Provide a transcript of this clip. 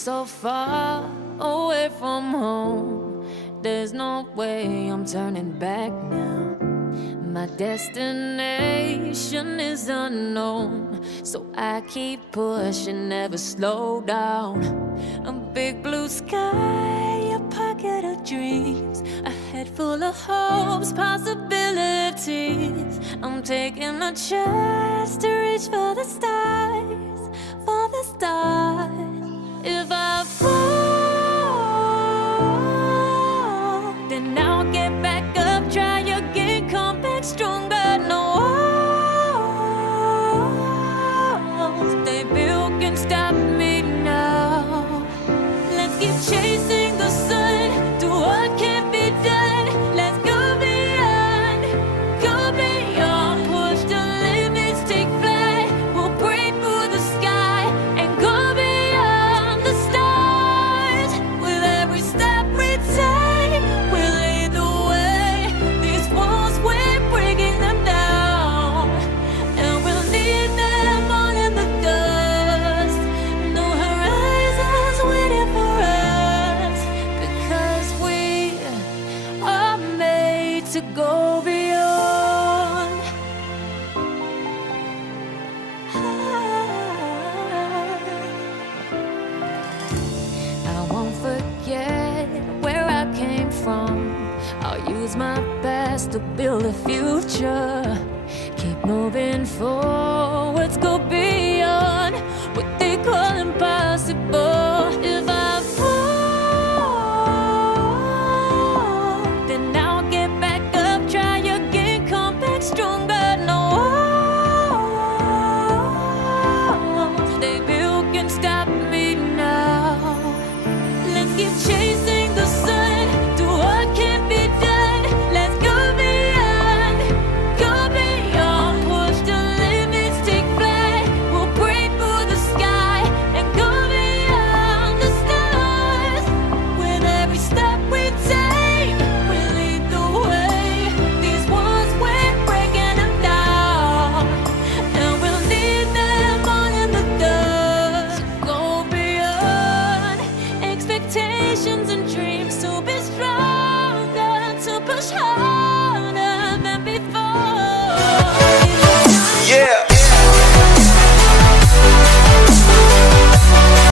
so far away from home. There's no way I'm turning back now. My destination is unknown, so I keep pushing, never slow down. A big blue sky, a pocket of dreams, a head full of hopes, possibilities. I'm taking a chance to reach for the stars, for the stars. If I fall, then I'll get back up, try again, come back stronger. No walls they built can stop me now. Let's keep chasing the sun, do what can't be done. Let's go beyond, push the limits, take flight. We'll break through the sky and go beyond the stars. With every step we take, we'll lead the way. These walls, we're breaking them down, and we'll leave them all in the dust. No horizons waiting for us, because we are made to go beyond. I won't forget where I came from. I'll use my best to build a future. Keep moving forwards, go beyond what they call impossible. If I fall, then I'll get back up, try again, come back stronger. No walls they built can stop me now. Let's keep chasing the sun, do what can't be done. Let's go beyond, push the limits, take flight. We'll break through the sky and go beyond the stars. With every step we take, we lead the way. These walls, we're breaking them down, and we'll leave them all in the dust. Go beyond expectations and dreams, to be stronger, to push hard.